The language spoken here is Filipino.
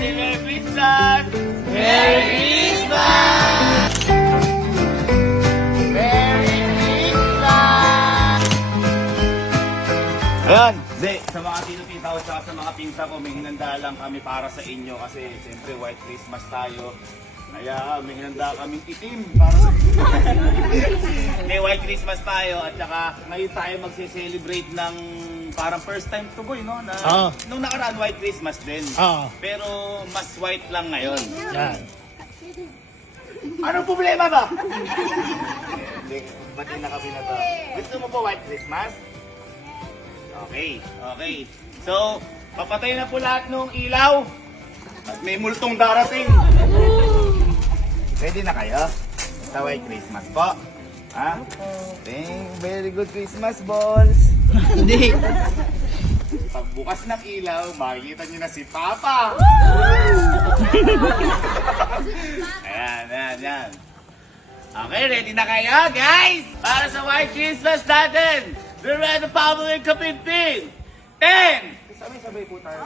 say Merry Christmas! Merry Christmas! Merry Christmas! Ayan, sa mga tito-tita ko at sa mga pinsa ko, may hinanda lang kami para sa inyo kasi siyempre White Christmas tayo. Kaya may hinanda kaming itim para sa may White Christmas tayo at saka ngayon tayo magse-celebrate ng parang first time to boy, no? Na, nung nakaraan White Christmas din. Pero mas white lang ngayon. Yan. Anong problema ba? Hindi, ba't na kami na to? Gusto mo po White Christmas? Okay, okay. So, papatay na po lahat ng ilaw. At may multong darating. Ready na kayo? Sa White Christmas po. Ha? Very good Christmas balls. Hindi. Pagbukas ng ilaw, makikita nyo na si Papa. Ayan. Okay, ready na kayo, guys? Para sa White Christmas natin. The Red Republic Kapitpin. 10! Sabay-sabay po tayo.